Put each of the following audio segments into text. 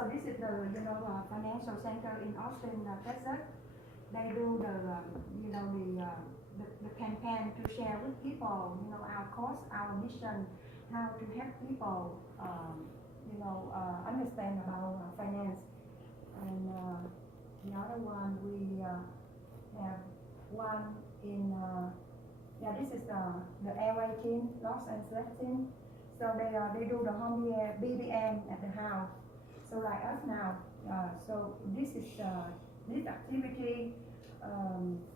So this is the financial center in Austin, Texas. They do the campaign to share with people our cause, our mission, how to help people understand about finance. And the other one we have one in this is the airway team, Los Angeles team. So they do the home BBM at the house. So like us now, so this is this activity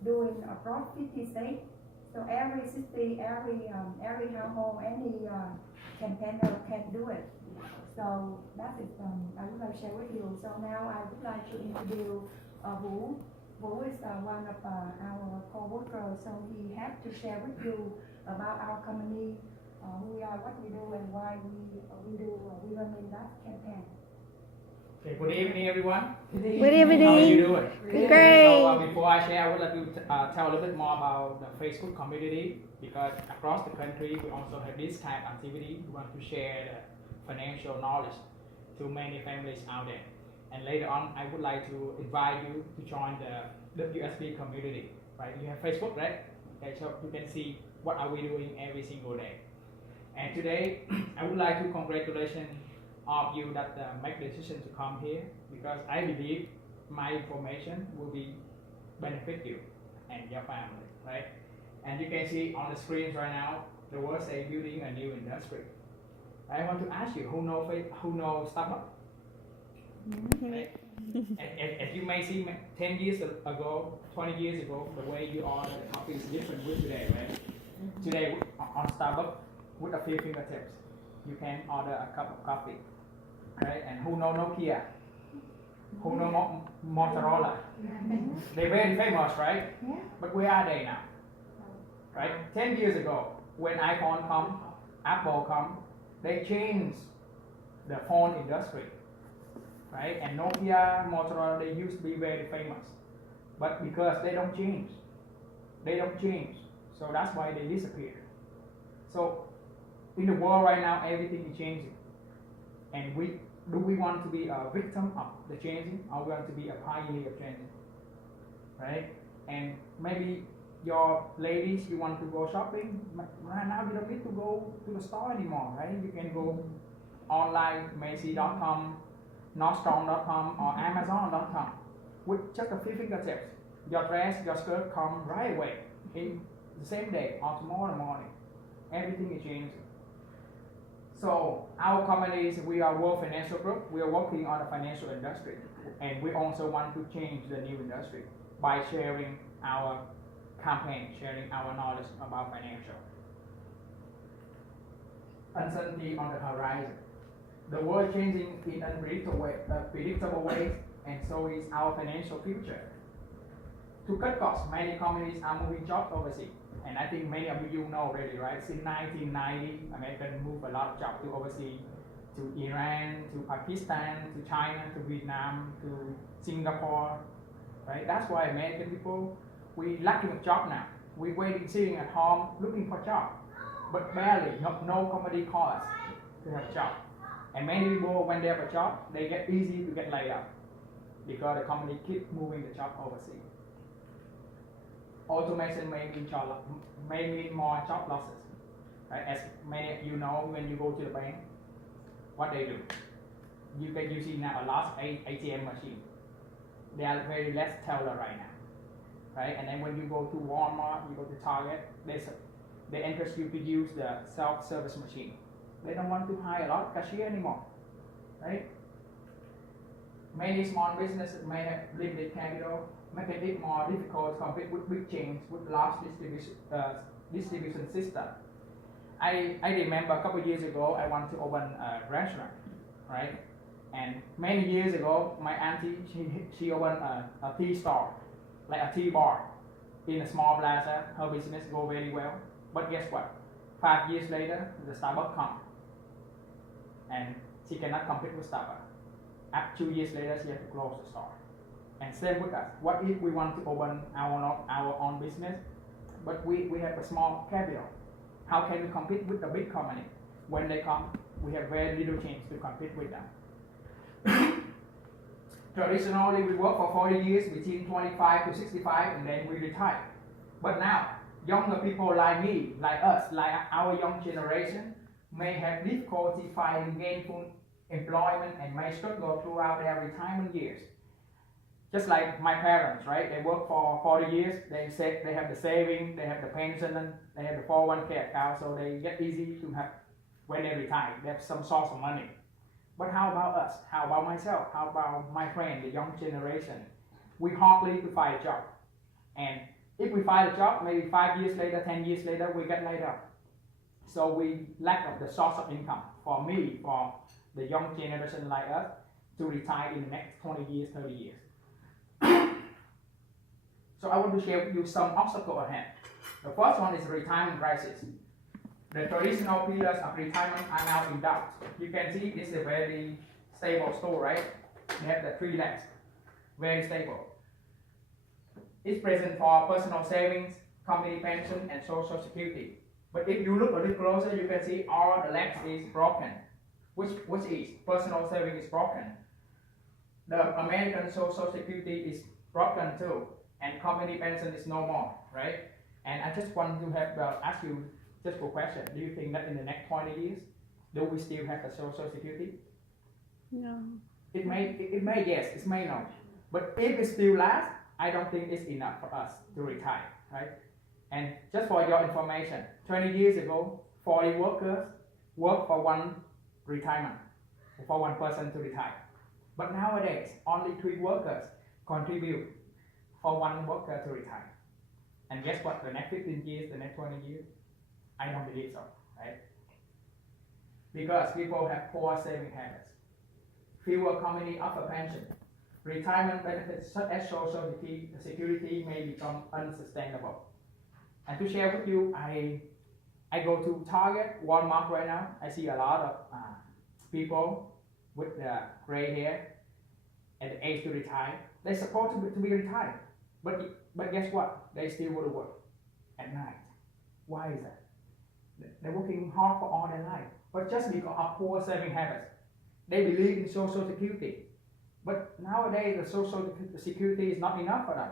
doing across 50 states. So every city, every household, any campaigner can do it. So that is I would like to share with you. So now I would like to introduce Vũ. Vũ is one of our co-workers. So he has to share with you about our company, who we are, what we do, and why we run in that campaign. Okay, good evening, everyone. Good evening. How are you doing? Great. So before I share, I would like to tell a little bit more about the Facebook community, because across the country we also have this type of activity. We want to share the financial knowledge to many families out there. And later on, I would like to invite you to join the WSB community. Right? You have Facebook, right? Okay, so you can see what are we doing every single day. And today, I would like to congratulate all of you that make the decision to come here, because I believe my information will be benefit you and your family, right? And you can see on the screens right now, the word say building a new industry. I want to ask you, who knows Starbucks? Right? As you may see, 10 years ago, 20 years ago, the way you order the coffee is different with today, right? Today on Starbucks, with a few fingertips, you can order a cup of coffee, right? And who know Nokia? Who know Motorola? They're very famous, right? Yeah. But where are they now? Right? 10 years ago, when iPhone come, Apple come, they changed the phone industry, right? And Nokia, Motorola, they used to be very famous, but because they don't change, so that's why they disappear. So in the world right now, everything is changing, and do we want to be a victim of the changing, or we want to be a pioneer of changing, right? And maybe your ladies, you want to go shopping right now, you don't need to go to the store anymore, right? You can go online, Macy.com, Nordstrom.com, or Amazon.com with just a few fingertips. Your dress, your skirt come right away in the same day or tomorrow morning. Everything is changing. So our companies, we are World Financial Group. We are working on the financial industry, and we also want to change the new industry by sharing our campaign, sharing our knowledge about financial. Uncertainty on the horizon. The world changing in unpredictable ways, and so is our financial future. To cut costs, many companies are moving jobs overseas. And I think many of you know already, right? Since 1990, America moved a lot of jobs to overseas, to Iran, to Pakistan, to China, to Vietnam, to Singapore, right? That's why American people, we lacking a job now. We waiting, sitting at home, looking for job, but barely, no company calls us to have a job. And many people, when they have a job, they get easy to get laid off because the company keep moving the job overseas. Automation may mean more job losses. Right? As many of you know, when you go to the bank, what they do? You see now a lot of ATM machine. There are very less teller right now. Right? And then when you go to Walmart, you go to Target, they encourage you to use the self-service machine. They don't want to hire a lot of cashier anymore. Right? Many small businesses may have limited capital, making it more difficult to compete with big chains with large distribution system. I remember a couple of years ago, I wanted to open a restaurant, right? And many years ago, my auntie, she opened a tea store, like a tea bar in a small plaza. Her business go very well. But guess what? 5 years later, the Starbucks come. And she cannot compete with Starbucks. After 2 years later, she had to close the store. And same with us. What if we want to open our own business, but we have a small capital? How can we compete with the big company? When they come, we have very little chance to compete with them. Traditionally, we work for 40 years, between 25 to 65, and then we retire. But now, younger people like me, like us, like our young generation, may have difficulty finding gainful employment and may struggle throughout their retirement years. Just like my parents, right? They work for 40 years, they have the saving, they have the pension, and they have the 401k account, so they get easy to have, when they retire, they have some source of money. But how about us? How about myself? How about my friend, the young generation? We hardly to find a job. And if we find a job, maybe 5 years later, 10 years later, we get laid off. So we lack of the source of income. For me, for the young generation like us, to retire in the next 20 years, 30 years. So I want to share with you some obstacles ahead. The first one is retirement crisis. The traditional pillars of retirement are now in doubt. You can see this is a very stable stool, right? We have the 3 legs, very stable. It's present for personal savings, company pension, and social security. But if you look a little closer, you can see all the legs is broken. Which is personal savings is broken. The American social security is broken too, and company pension is no more, right? And I just want to have ask you just a question. Do you think that in the next 20 years, do we still have the social security? No. It may yes, it may not. But if it still lasts, I don't think it's enough for us to retire, right? And just for your information, 20 years ago, 40 workers worked for one retirement, for one person to retire. But nowadays, only 3 workers contribute for one worker to retire. And guess what? The next 15 years, the next 20 years, I don't believe so, right? Because people have poor saving habits. Fewer companies offer pension. Retirement benefits such as social security may become unsustainable. And to share with you, I go to Target, Walmart right now. I see a lot of people with the gray hair at the age to retire. They're supposed to be retired, but guess what? They still go to work at night. Why is that? They're working hard for all their life, but just because of poor saving habits. They believe in social security, but nowadays the social security is not enough for them.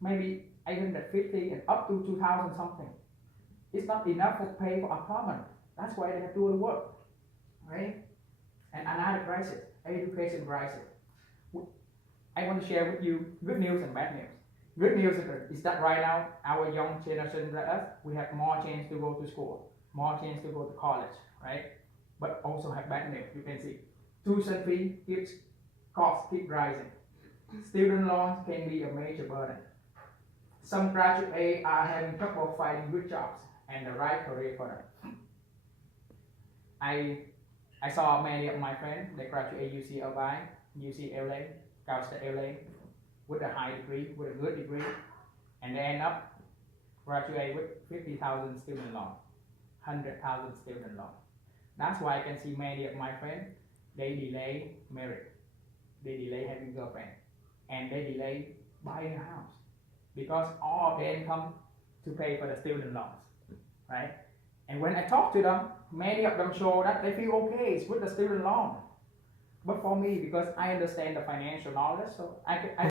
Maybe 850 and up to 2,000 something. It's not enough to pay for apartment. That's why they have to go to work, right? And another crisis, education crisis. I want to share with you good news and bad news. Good news is that right now, our young generation like us, we have more chance to go to school, more chance to go to college, right? But also have bad news. You can see tuition fee costs keep rising. Student loans can be a major burden. Some graduates are having trouble finding good jobs and the right career for them. I saw many of my friends, they graduate UCLA, Cal State LA, with a high degree, with a good degree, and they end up graduate with 50,000 student loan, 100,000 student loan. That's why I can see many of my friends, they delay marriage, they delay having girlfriend, and they delay buying a house, because all of their income to pay for the student loans, right? And when I talk to them, many of them show that they feel okay with the student loan. But for me, because I understand the financial knowledge, so I